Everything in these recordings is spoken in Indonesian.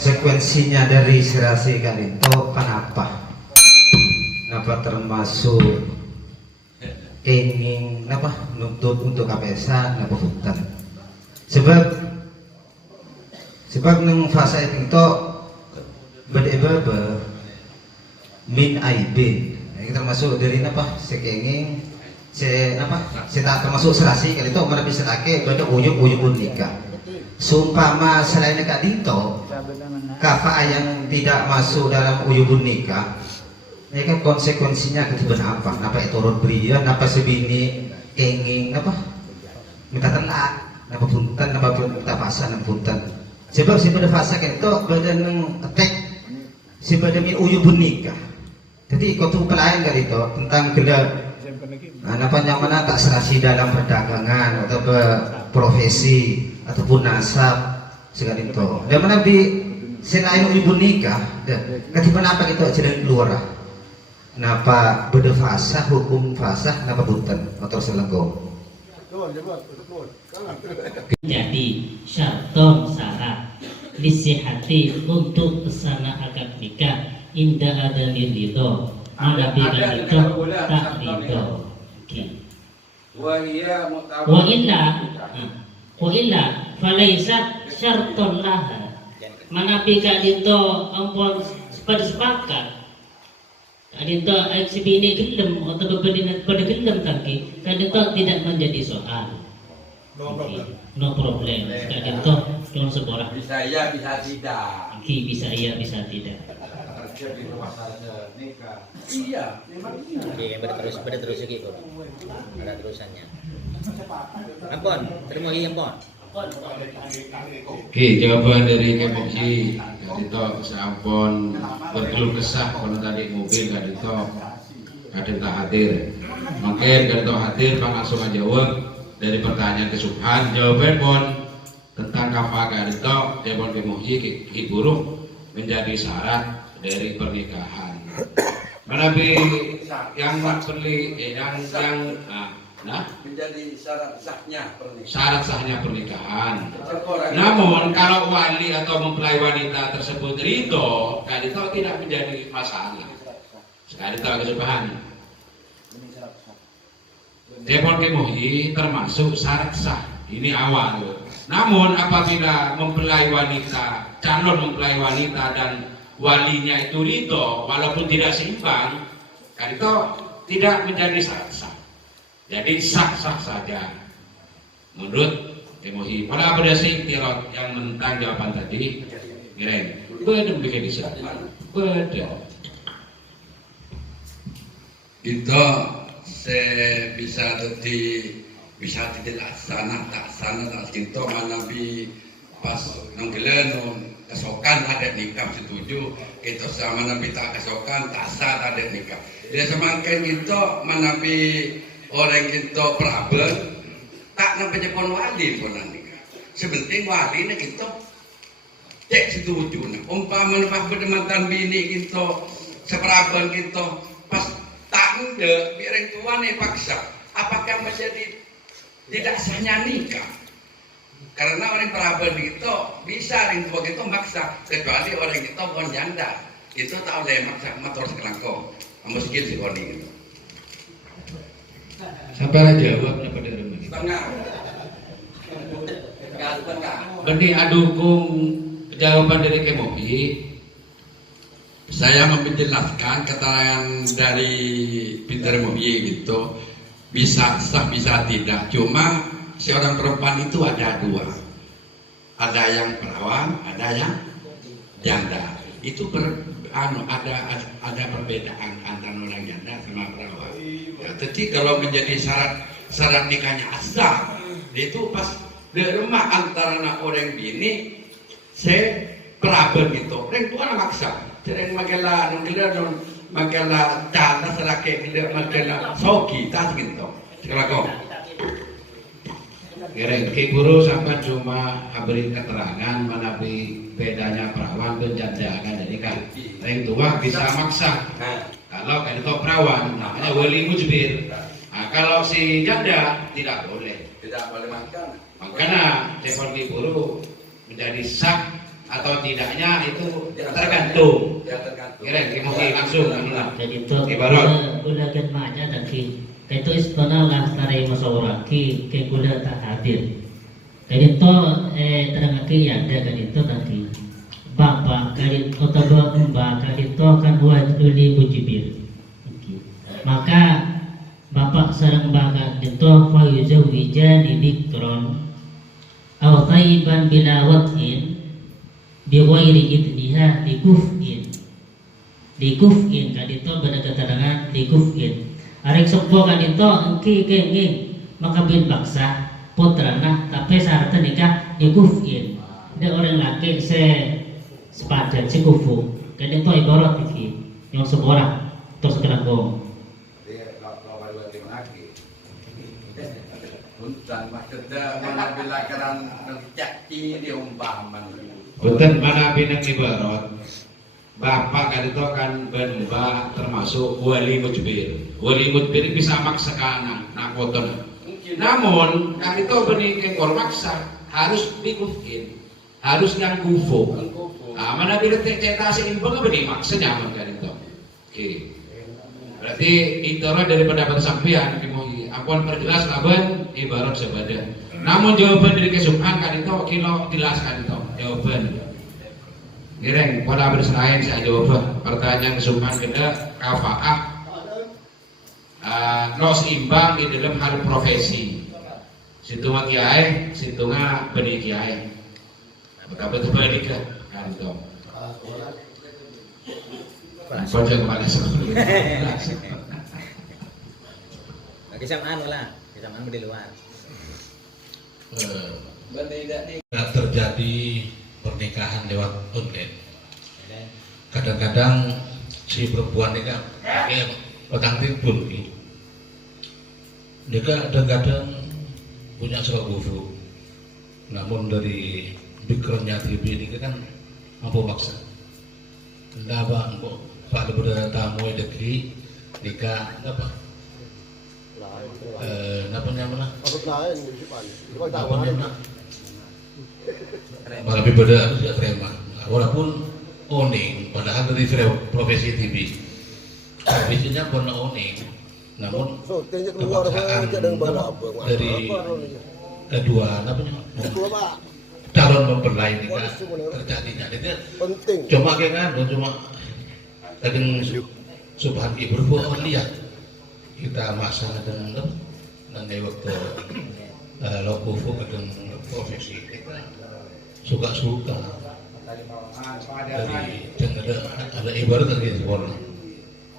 Konsekuensinya dari serasi kali itu kenapa? Kenapa termasuk ingin apa nuntut untuk KPSA kenapa hutan? Sebab neng fase itu berdebaba min aibin. Ini termasuk dari apa? Sekenging tak termasuk serasi kali itu mana bisa take pada uyuk nikah. Sumpama selain dekat dinto kafa yang tidak masuk dalam uyubun nikah ini kan konsekuensinya ketiban apa? Napa itu turun berian, napa sebini kenging apa? Minta telak, napa punten, napa minta fasa, napa punten. Sebab si pada fasa kan itu badan attack si pada min uyubun nikah. Jadi kau tuh pelayan kali itu tentang gelap. Napa nyamana tak serasi dalam perdagangan atau profesi ataupun nasab segala itu. Dan mana di selain ibu nikah, ketiban apa gitu aja dari luar. Napa beda fasah hukum fasah napa punten atau selenggo. Jadi syarton syarat lisihati untuk kesana akad nikah indah ada ridho. Ada beda itu tak ridho. Wa illa falaisat syarton laha. Manapi kak dito ampun sepakat. Dito si bini gelem atau pada gelem kaki. Kak dito tidak menjadi soal. No problem. Kak dito cuma sekolah. Bisa iya, bisa tidak. Bisa iya, bisa tidak. Di rumah saja nikah. Iya, memang iya. Oke, pada terus lagi kok. Ada terusannya. Ampun, terima kasih ampun. Oke, jawaban dari KPI Kadito seampun berkeluh kesah kalau tadi mobil Kadito kadang tak hadir. Mungkin Kadito hadir Bang langsung jawab dari pertanyaan ke Subhan. Jawaban pun tentang kapal Kadito Depon KPI Iburuh menjadi syarat dari pernikahan. Menabi yang menjadi syarat sahnya pernikahan. Syarat sahnya pernikahan. Namun kalau wali atau mempelai wanita tersebut ridho, Kadito tidak menjadi masalah. Sekali tahu kesubahan. Depon kemuhi termasuk syarat sah. Ini awal. Namun apabila mempelai wanita, calon mempelai wanita dan walinya itu ridho, walaupun tidak seimbang, Kadito tidak menjadi syarat sah. Jadi sah-sah saja menurut Emohi. Pada berdasar tirot yang mentang jawaban tadi, keren. Beda bikin disah. Beda. Itu saya bisa dilaksana tak sana tak cinta manabi pas nonggelan kesokan ada nikah setuju kita sama nabi tak kesokan tak sah ada nikah. Dia semakin kita manabi orang kita praben tak nampak pun wali pun nikah. Sebenting wali nak kita cek setuju. Umpama nampak berdematan bini kita sepraben kita pas tak muda orang tua ni paksa. Apakah menjadi tidak sahnya nikah? Karena orang praben kita bisa orang tua kita maksa, kecuali orang kita pun janda itu tak boleh maksa motor sekelangkong. Mungkin si koni gitu. Sampai jawabnya pada rumah. Setengah. Ini adukung jawaban dari Kemopi. Saya menjelaskan keterangan dari Pinter Mobi gitu, bisa sah bisa tidak. Cuma seorang perempuan itu ada dua, ada yang perawan, ada yang janda. Itu ada perbedaan antara orang janda sama perawan. Ya, jadi kalau menjadi syarat nikahnya asal, itu pas di rumah antara anak orang bini, saya peraban gitu. Orang tua nak maksa. Jadi magala janda selaki tidak magala sogi tas gitu. Silakan. Keren, Ki Guru sampai cuma beri keterangan menapi bedanya perawan dan janda kan jadi kan. Orang tua bisa maksa. Kalau kan itu perawan namanya wali mujbir. Nah, kalau si janda tidak boleh. Tidak boleh makan. Makanya telepon Ki Guru menjadi sah atau tidaknya itu tergantung. Ya tergantung. Kira mau langsung lah. Jadi itu Ibarat. gula gemanya dan itu istana lah tarai masyarakat ke gula tak hadir. Jadi itu terangaki ada kan itu tadi bapak kali atau mbak kali itu akan buat uli mujibir. Maka bapak sarang mbak itu fayuzawijan bikron atau taiban bila watin biwairi idniha dikufin kan itu pada keterangan dikufin. Arek sepo kan itu engki kenging maka bin baksa putrana tapi syaratnya nikah dikufin. Ada orang laki sepadan si kufu kan itu ibarat iki yang seorang terus kelangkong. Dia kalau baru lagi. Punten maksudnya mana bila keran caki diumpaman. Punten mana binang ibarat. Bapak kan itu akan berubah termasuk wali mujbir. Wali mujbir bisa maksa kanan, nakoton. Namun kan itu benih kekor maksa harus dikufin, harus yang kufu. Nah, mana bila cetak seimbang benih maksa nyaman kan itu. Oke. Berarti itu dari pendapat sampean kimohi. Akuan perjelas kaban ibarat sebada. Namun jawaban dari kesubhan kan itu kilo jelaskan itu jawaban. Nireng, pada berselain saya jawab pertanyaan kesukaan kita kafaah no seimbang di dalam hal profesi. Situ mah kiai, situ mah benih kiai. Betul balik kan itu. Kocok kepala sekolah. Lagi samaan lah, samaan di luar. Nggak terjadi pernikahan lewat online. Kadang-kadang si perempuan ini kan petang timbul, dia kadang-kadang punya surat kufu. Namun dari bikronya TV ini kan mampu maksa. Kenapa kok Pak Lebaran tamu negeri nikah apa? Apa namanya? Apa namanya? Malah lebih beda harus tidak terima. Walaupun oning, padahal dari profesi TV, profesinya pun oning, namun kepaksaan dari kedua, namanya calon mempelai nikah terjadinya. Jadi cuma kan, cuma kadang subhan ibu lihat kita masa dengan nanti waktu lokufu kadang profesi suka-suka dari ada ibarat dari sekolah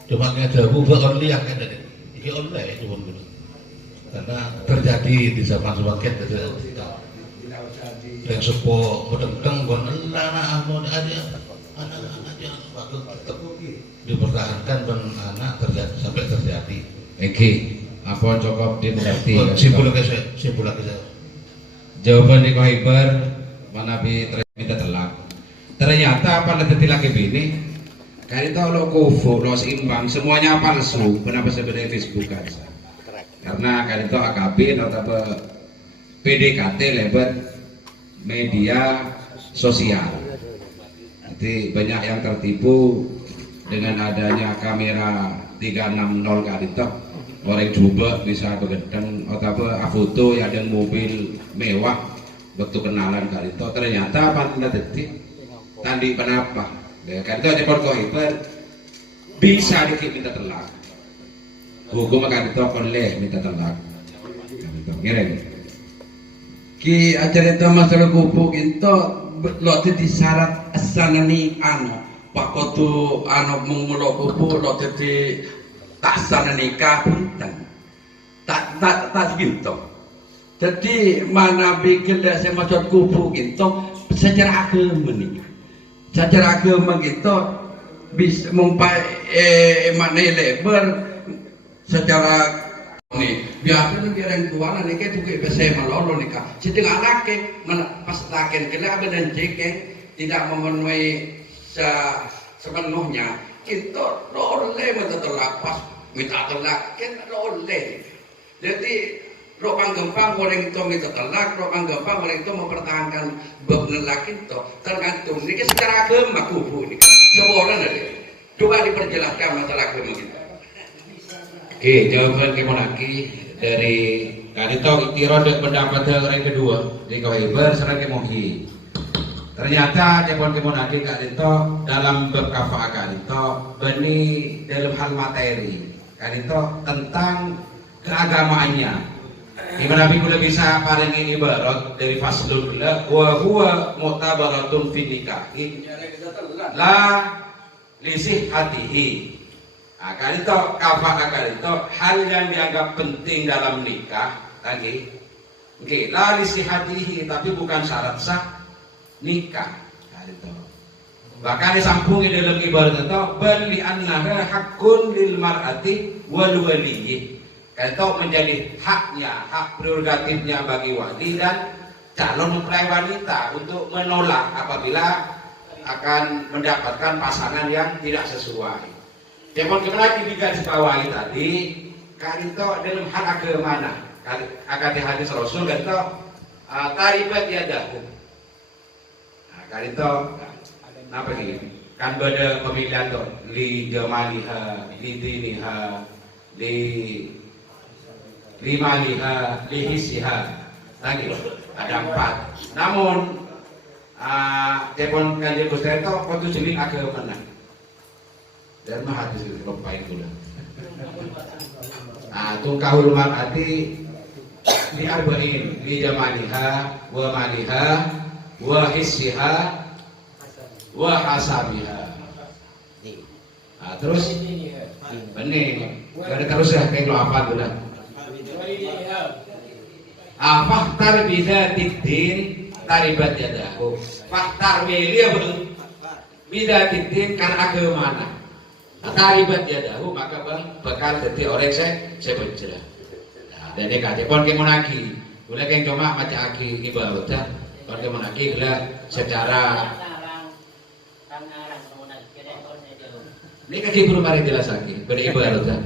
cuma ada buka online kan ada ini online cuma dulu karena terjadi di zaman sebagian yang sepo berdengkeng buat anak aja waktu tetap dipertahankan dan anak terjadi sampai terjadi. Eki, apa cukup dimengerti? Simpul saya. Jawaban di Kohiber mana minta telak. Ternyata apa nanti lagi bini? Kali itu lo kufu, lo seimbang, semuanya palsu. Kenapa sebenarnya Facebook kan? Karena kali itu AKB atau PDKT lebat media sosial. Nanti banyak yang tertipu dengan adanya kamera 360 kali itu. Orang coba bisa begadang atau foto yang ada mobil mewah betul kenalan kali itu ternyata apa detik tadi kenapa ya kan itu aja Kohiber bisa dikit minta telak hukum akan itu oleh minta telak ngirim Ki ajar itu masalah kupu itu lo di syarat asanani pak kotu mengulo kupu lo di tak sana nikah punten tak gitu. Jadi mana bikin dia semacam kubu gitu secara agama nikah. Secara agama gitu bisa mempai mana lebar secara nih biasa nih orang tua nikah itu kayak bisa melolo nikah. Sedang anaknya pas lakin kena dan jekeng tidak memenuhi sepenuhnya. Kita oleh minta telak pas minta telak kan oleh jadi Rok panggempang orang itu minta telak, rok panggempang orang itu mempertahankan bab lelaki itu tergantung. Ini secara agama kubu ini. Seorang aja. Coba diperjelaskan masalah agama kita. Oke, jawaban kemonaki dari Kadito Itiro pendapat yang kedua di Kawaiber serang kemohi. Ternyata jawaban kemonaki Kadito dalam bab kafah Kadito beni dalam hal materi Kadito tentang keagamaannya. Imam Nabi kula bisa paringi ibarat dari faslul la wa huwa mu'tabaratun fi nikahi la lisih hatihi. Nah, kali itu kafah kali itu hal yang dianggap penting dalam nikah lagi. Oke, la lisih hatihi tapi bukan syarat sah nikah. Kali itu. Bahkan disambungi dalam ibarat itu bal li annaha haqqun lil mar'ati wal waliyyi. Itu menjadi haknya, hak prerogatifnya bagi wali dan calon mempelai wanita untuk menolak apabila akan mendapatkan pasangan yang tidak sesuai. Jadi kembali digaris bawahi tadi, kali itu dalam hal agama, akan hadis Rasul kan itu taribat yadahu. Nah, kali itu apa ini? Kan pada pemilihan tuh li jamaliha, li diniha, lima liha lihisiha lagi ada 4. Namun telepon kanjeng Gusti itu waktu jeling agak menang dan mah hadis itu lupain pula. Tungkahul mar'ati li arba'in li jamaliha wa maliha wa hissiha wa hasabiha. Terus benih gak ada terus ya kayak lo apa dulu. Faktar bidzatid din taribat yadahu. Faktar milih bidzatid din karena agama. Taribat yadahu maka bakal jadi orang saya bercerah. Nah, dan dia pon kemonaki. Boleh keng cuma maca aki ibaratnya. Pon kemonaki lah secara ini kaki belum ada jelas lagi beribaratnya.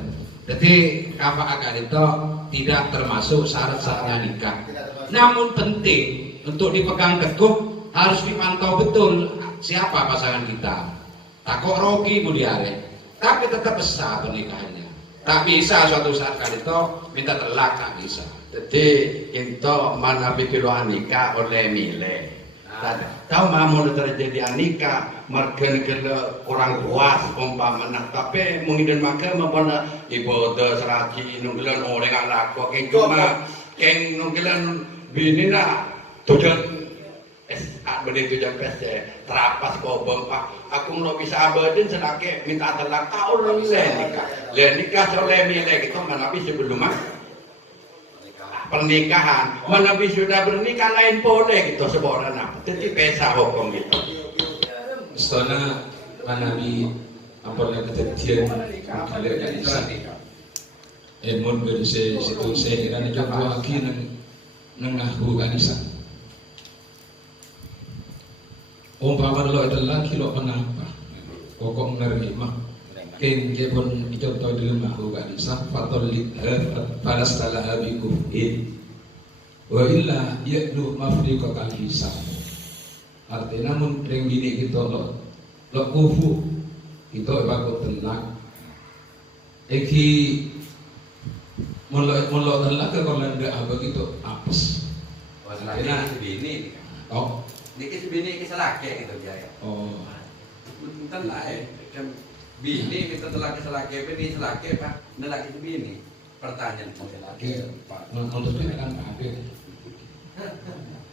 Jadi kafah akad itu tidak termasuk syarat sahnya nikah. Namun penting untuk dipegang teguh harus dipantau betul siapa pasangan kita. Takut rogi budiare, tapi tetap besar pernikahannya. Tak bisa suatu saat kali itu minta telak tak bisa. Jadi itu mana pikiran nikah oleh milih. Tahu mamun terjadi nikah mereka orang puas umpamanya tapi mungkin maka maupun ibadah serati nunggulan orang anak kok cuma keng nunggulan bini nak tujuan beri tujuan pes terapas kau bangpak aku nggak bisa abadin sedake minta telak tahu le nikah oleh milih gitu mana bisa sebelum pernikahan menabi sudah bernikah lain boleh gitu sebuah anak jadi pesa hukum gitu setelah menabi apalagi kejadian kalian yang bisa emon bersih situ saya dan jauh lagi nengahu kanisa umpama lo itu lagi lo kenapa pokok menerima Ken jepon icontoh di rumah kanisa fatol falas talah bikuhin wa illa yaknu mafriqatal hisab. Artinya namun yang gini gitu lo kufu itu bakal tenang. Eki mulo tenang ke kalau nggak apa gitu apes. Karena sebini, Oh, niki sebini niki selake gitu ya. oh, Tenang bini kita selake bini selake pak nelaki bini pertanyaan selake pak untuk kita kan ada.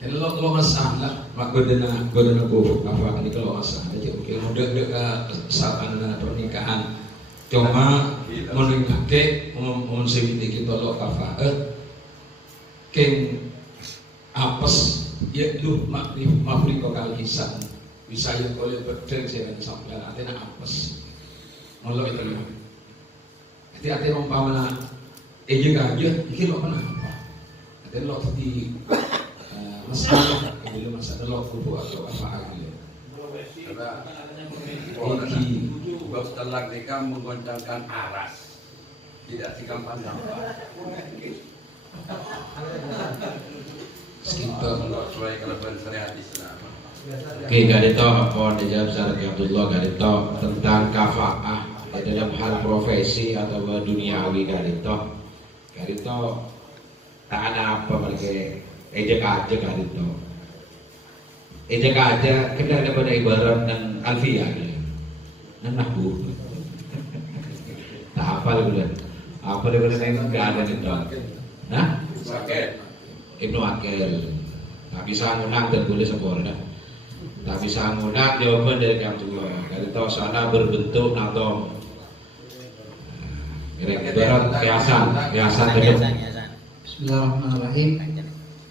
Jadi lo masalah, mak godena buku apa ini kalau masalah aja oke udah saat anda pernikahan cuma meningkat mensebiti kita lo kafa keng apes ya lu maafin kau kali kisah bisa yang kau lihat berdeng saya kan sampai artinya apes malu itu ya jadi artinya umpamanya juga aja ini lo kenapa artinya lo tadi masalah ini lo masalah lo kubu atau apa lagi ini bab telak nikah menggoncangkan aras tidak sikam pandang sesuai kelebihan syariat Islam. Oke, Garito, mohon dijawab secara Abdullah Garito tentang kafaah dalam hal profesi atau duniawi Garito. Garito tak ada apa lagi ejek aja Garito. Ejek aja kita ada pada ibarat dan alfiah dan nahwu. Tak hafal gue. Apa dia boleh saya nggak ada gitu. Nah, Ibnu Akil. Tak bisa ngundang dan boleh sekolah. Tak bisa ngundang jawaban dari Abdullah. Dari tahu sana berbentuk natom. Ibarat kiasan gedung. Bismillahirrahmanirrahim.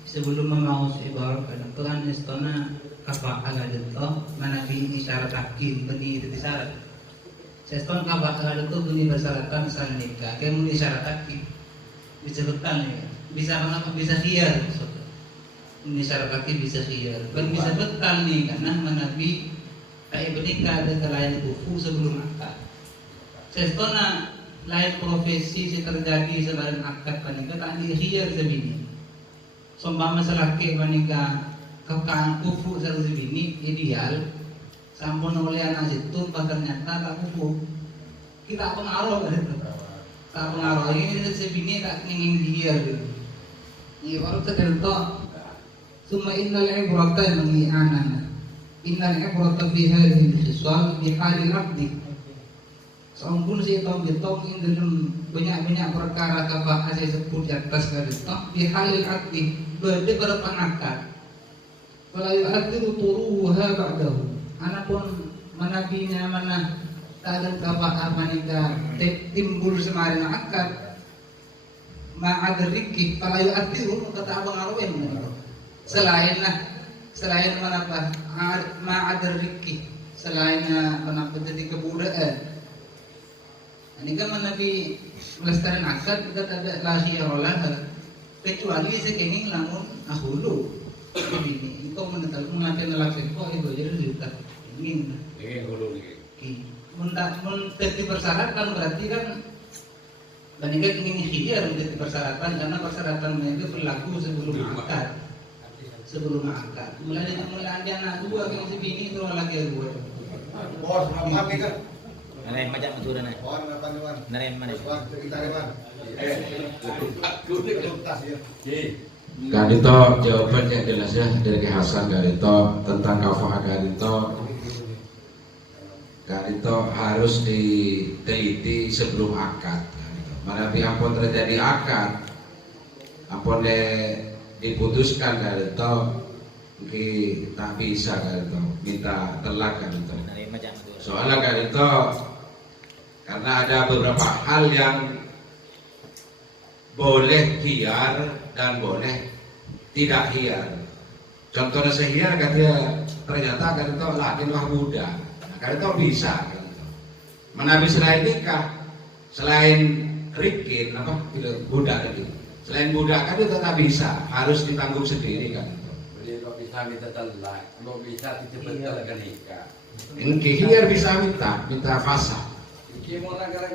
Sebelum memaus ibarat kadang pelan istana kafa ala dito manabi isyarat akil bani itu syarat. Seston kafa ala dito bani bersyaratan misalnya nikah. Kemudian isyarat akil disebutkan ya. Bisa kenapa bisa khiyar. Ini syarat akil bisa khiyar. Dan bisa betal nih karena manabi kayak bernikah ada lain kufu sebelum akad. Sestona lain profesi yang terjadi sebelum akad panika tak dihiyar sebini. Sombama selaki panika kekaan kufu sebini ideal. Sampun oleh anak itu ternyata tak kufu. Kita pengaruh kan itu. Tak pengaruh ini sebini tak ingin dihiyar. Ini baru terdengar. Summa innal ibrata menghianana. Innal ibrata fi hadhihi al-khisal bi halil abdi. Sampun si tong getong ing dalam banyak perkara kapa saya sebut di atas garis tong di halil abdi berde berpangakar. Kalau abdi turuha ba'dahu. Anapun manabinya mana kadang kapa amanika timbul semarin akad ma'ad rikki kalau abdi kata abang arwen. Selain mana ma'ad rikki selainnya kenapa jadi kebudayaan. Ini kan menabi melestarikan akad kita ada lahir kecuali sekening lamun ahulu ini kau menetap mengatain lelaki kok itu jadi juga ingin menjadi persyaratan berarti kan bandingkan ingin khiyar menjadi persyaratan karena persyaratan itu berlaku sebelum akad mulai ada anak dua yang sebini itu laki dua bos paham kan. Narayan macam itu dan narayan mana? Garito jawabannya jelas ya dari Hasan Garito tentang kafah Garito harus diteliti sebelum akad. Mana ampun terjadi akad, ampun diputuskan Garito, tak bisa Garito minta telak Garito. Soalnya Garito karena ada beberapa hal yang boleh khiyar dan boleh tidak khiyar. Contohnya sehiyar katanya ternyata Garito laki wah muda. Nah, Garito bisa Garito. Menabi selain nikah, selain rikin apa budak itu. Selain budak kan itu tetap bisa, harus ditanggung sendiri kan. Jadi kalau bisa minta talak, kalau bisa dicepat nikah. Ini khiyar bisa minta fasah. Kimo lagar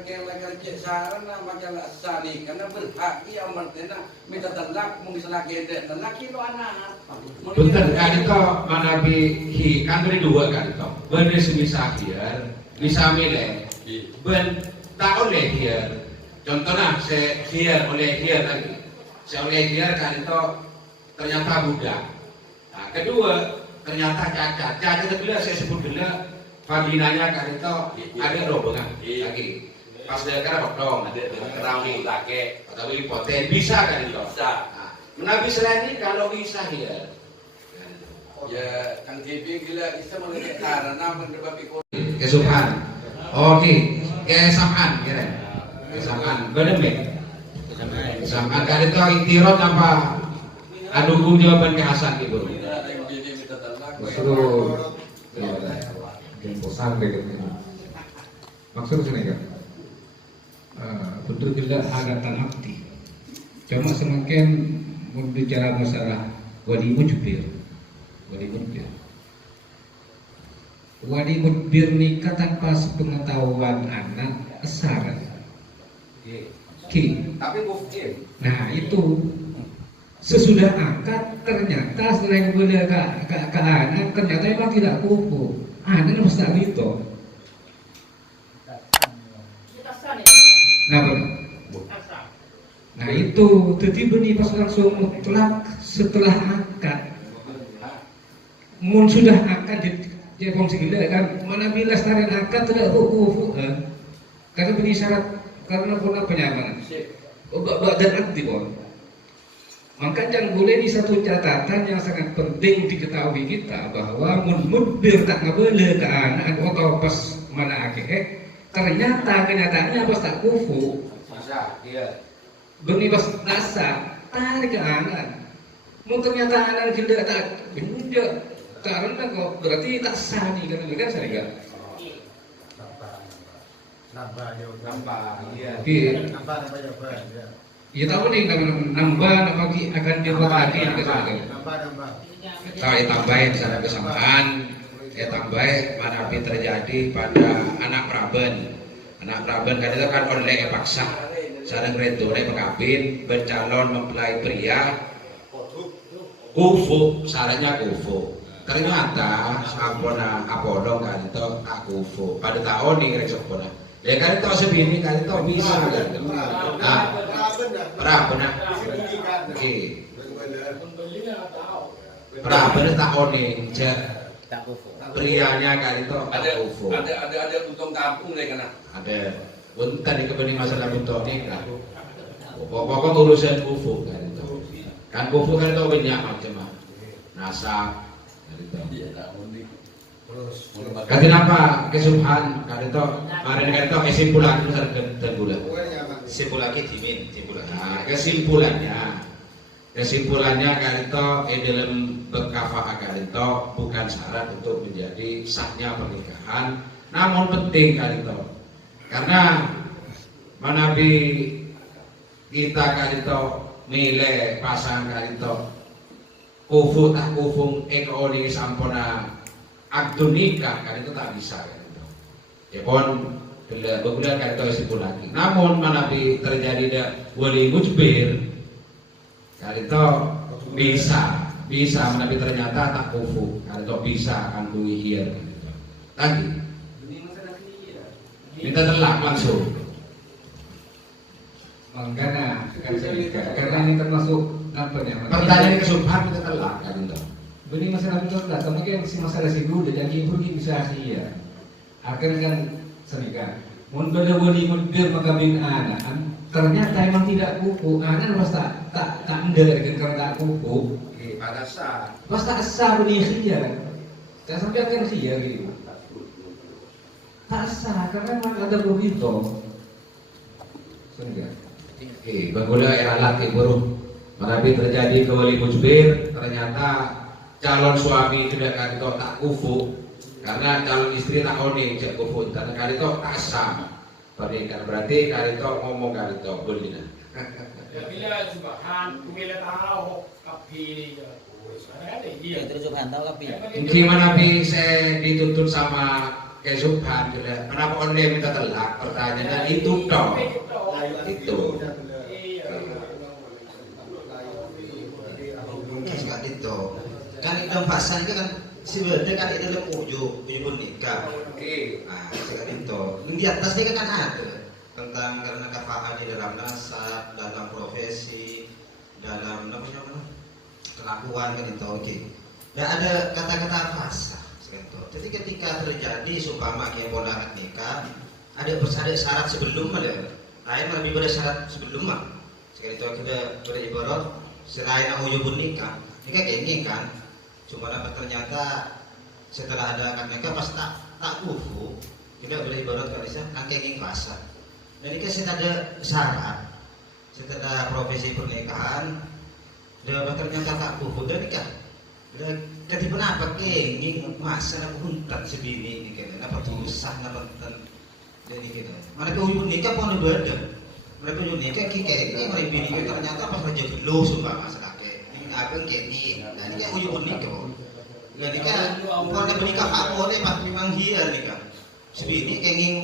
saran na macam sani karena berhak ia amartena minta talak mung selaki dek lelaki lo anak. Betul kan itu manabi kan dari dua kan itu. Bener sebisa khiyar bisa milih. Ben tak oleh khiyar. Contohnya saya khiyar oleh khiyar lagi. Saya oleh khiyar kan itu ternyata budak. Nah, kedua ternyata cacat. Cacat itu saya sebut dulu. Vaginanya kan itu ada rombongan lagi. Pas dia kira dong, ada kerang laki atau impoten bisa kan itu. Bisa. Menabi selain ini kalau bisa ya. Ya, Kang TV gila bisa melihat karena mendebat ikut. Kesukaan. Oke, kesamaan kira. Kesamaan. Benar kesamaan kan itu intirot apa? Adukung jawaban ke Hasan gitu. Suruh bosan deh maksud sini kan betul juga agak tanakti cuma semakin berbicara masalah wadi mujbir nikah tanpa sepengetahuan anak kesar Tapi mungkin nah itu sesudah akad ternyata selain boleh ke anak ternyata memang tidak kufu. Anak mesti itu. Nah, nah itu jadi benih pas langsung mutlak setelah akad. Mun sudah akad jadi fungsi gila kan mana bila syarat akad tidak kufu karena benih syarat karena pernah penyamanan. Dan arti pun. Maka jangan boleh di satu catatan yang sangat penting diketahui kita bahwa mudbir tak boleh ke anak atau pas mana akeh ternyata kenyataannya pas tak kufu. Benih pas nasa tarik ke anak. Mau ternyata anak tidak tak menunjuk karena kok berarti tak sah nih kan sah kan? Nambah. Iya. Nambah. Ya tahu nih nambah lagi akan dibuat lagi Nambah. Kalau tambahin secara kesamaan, tambahin mana terjadi pada anak Praben. Anak Praben kan itu kan oleh paksa, sarang redo oleh pengabin, bercalon mempelai pria, kufu, sarannya kufu. Ternyata sampona Apollo kan itu tak kufu. Pada tahun ini resepnya. Ya kan itu sebini kan itu bisa kan. Nah, Praben. Oke. Praben tahun ini Tak kufu. prianya kan itu tak kufu. Ada untung kampung nih kan. Ada untan di kebening masalah bentuk nikah. Pokoknya urusan kufu kan itu. Kan kufu kan itu banyak macam nasab kan itu. Kenapa kesubhan kan itu kemarin kan itu kesimpulan terbulan. Simpulannya dimin, Nah, kesimpulannya kan itu dalam berkafah kan itu bukan syarat untuk menjadi sahnya pernikahan, namun penting kan itu karena manabi kita kan itu milih pasangan kan itu kufu tak kufung ekoni sampona akdu nikah kan itu tak bisa kan itu. Ya pun kemudian kan itu kesimpulan lagi. Namun manabi terjadi wali mujbir kan itu bisa manabi ternyata tak kufu kan itu bisa akan kuihir kan itu. Lagi minta telak langsung. Karena ini termasuk apa ya? Pertanyaan kesubhan minta telak kan itu. Benih masalah itu tak, mungkin si masalah si dulu dan ibu bisa sih ya. Akhirnya kan senikah. Mun boleh mudbir makabin anak, ternyata emang tidak kuku. Anak pas tak endar kan kalau tak kuku. Pada saat Pas tak sah benih sih ya. Tak sampai akan sih ya gitu. Tak sah karena memang ada begitu. Senikah. Bagula alat ibu manabi terjadi kewali mujbir ternyata calon suami tidak kan itu tak kufu karena calon istri tak oni cek kufu karena kan itu tak sah pernikahan berarti kan itu ngomong kan itu boleh Bila subhan, bila tahu kapi Ya, terus subhan tahu kapi. mungkin manabi saya dituntut sama kesubhan kenapa oni minta telak pertanyaannya itu toh itu itu kan itu pasan itu kan sebenarnya kan itu dalam ujung nikah. Nah sekarang itu di atasnya kan ada tentang karena kafaah di dalam nasab, dalam profesi, dalam kelakuan kan itu oke. Dan ada kata-kata fasa sekarang itu. Jadi ketika terjadi sumpama kayak pola nikah ada syarat sebelum ada lain lebih pada syarat sebelum mah. Sekarang itu kita beribarat selain ujung nikah. Nikah kayak gini kan, cuma dapat ternyata setelah ada akad nikah pas tak kufu, kita boleh ibarat kalau bisa kayak fasa. Dan nikah setelah ada syarat, setelah profesi pernikahan, dapat ternyata tak kufu dan nikah. Ketipu apa kenging masa nak huntat sebini ni kan, dapat usah dapat dan ini kan. Mereka ujung nikah pun ada beda. Mereka ujung nikah kayak ini mereka bini ternyata pas raja geluh sumpah masalah. Akan kini, dan ini kan ujung nikah. Jadi kan warna menikah tak boleh pak memang hiar nikah. Sebini kenging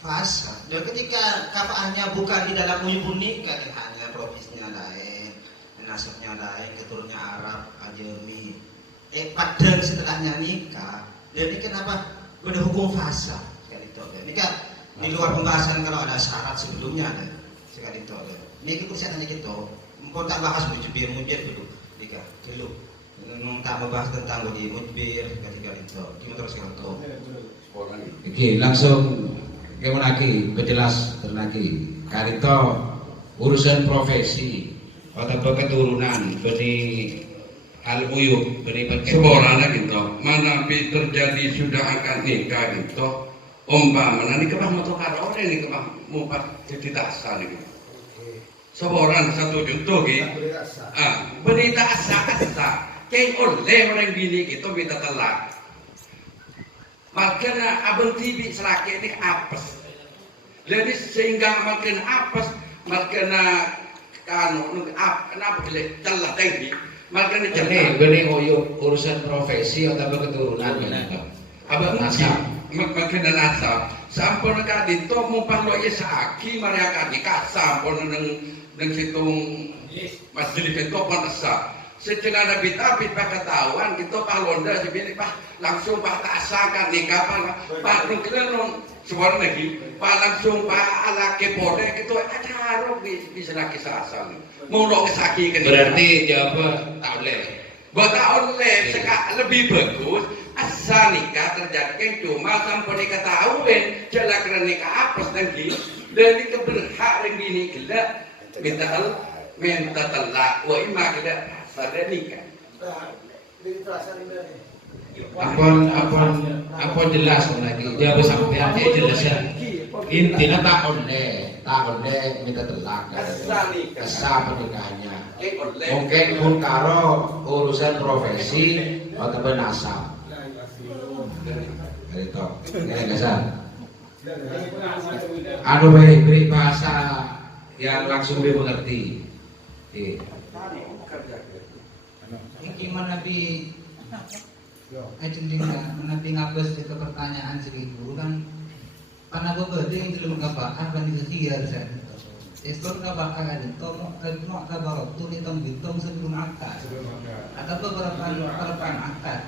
fasa. Dan ketika kafaahnya bukan di dalam ujung nikah, hanya profesinya lain, nasabnya lain, keturunannya Arab, Ajami. Padahal setelahnya nikah, dan ini kenapa pada hukum fasa sekali itu. Ini kan di luar pembahasan kalau ada syarat sebelumnya ada sekali itu. Ini kesehatan kita, mau tak bahas mujibir dulu, nikah dulu. Mau tak membahas tentang mujibir sekali itu. Gimana terus kalau itu? Oke, langsung gimana lagi? Berjelas lagi. Karito urusan profesi atau keturunan beni al-uyub beni Seborana gitu, mana terjadi sudah akad nikah gitu, umpamanya ini kebah motor karo ini kebah mupat tidak sah gitu. Seborang satu contoh gitu, berita asa, kayak oleh orang gini gitu minta telak. Makanya abang TV selaki ini apes, jadi sehingga makin apes, makanya kenapa gile celah tinggi. Makanya ini beni uyub urusan profesi atau keturunan gitu. Abang nasab. Makanya nasab. Sampun kali itu mumpah lo ya saki mereka nikah sampun neng situng majelis itu pun nasab. Setengah nabi tapi pak ketahuan kita pak londa sebini pak langsung pak tak sakan nikah pak nungkilan sebuah lagi pak langsung pak ala kepode itu ada bisa lagi sasal mau kesaki kan Berarti jawab tak boleh. buat oleh lebih bagus asal nikah terjadi cuma sampai nikah tahuin jalan kena nikah apes nanti dan itu berhak begini gila minta telak wa imah gila pada nikah apa jelas lagi dia sampean dia jelas ya intinya tak oleh minta telak kesah pernikahannya mungkin pun karo urusan profesi atau nasab itu ini kasar anu baik beri bahasa yang langsung dimengerti. Gimana Nabi Nabi ngapus itu pertanyaan seribu kan karena beberapa yang belum kabah kan dikira saya Estor kabah kan itu mau kabar waktu hitung sebelum akad ada beberapa akad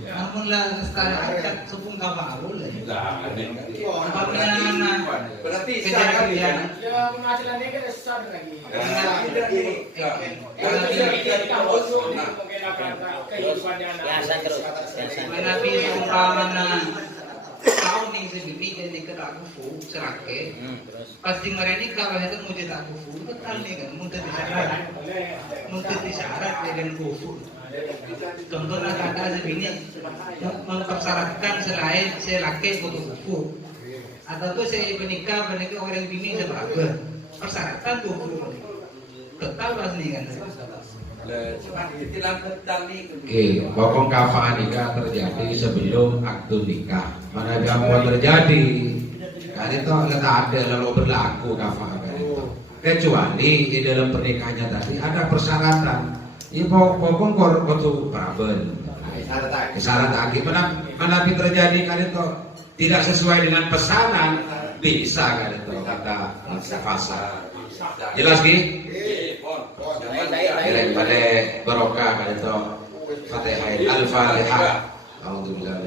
namun lah sekarang akad sepung kabah boleh berarti kejadian Ya penghasilannya kan besar lagi. Nabi umpamana tahun nih segini jadi kedak kufu serake pasti mereka kalau itu mau tidak kufu betul nih kan muntah disyarat dengan kufu contohnya kata segini mempersyaratkan selain saya laki untuk kufu atau saya menikah orang bini seberapa persyaratan kufu betul pas nih kan. Pokok kafah nikah terjadi sebelum akad nikah. Mana jamuan terjadi, kan itu nggak ada lalu berlaku kafah kan itu. Kecuali di dalam pernikahannya tadi ada persyaratan. Ini pokok korban praben. Syarat lagi mana terjadi kan itu tidak sesuai dengan pesanan bisa kan itu kata fasa. Jelas Ki? Pada barokah kan itu Fatihah Al-Fatihah. Alhamdulillah.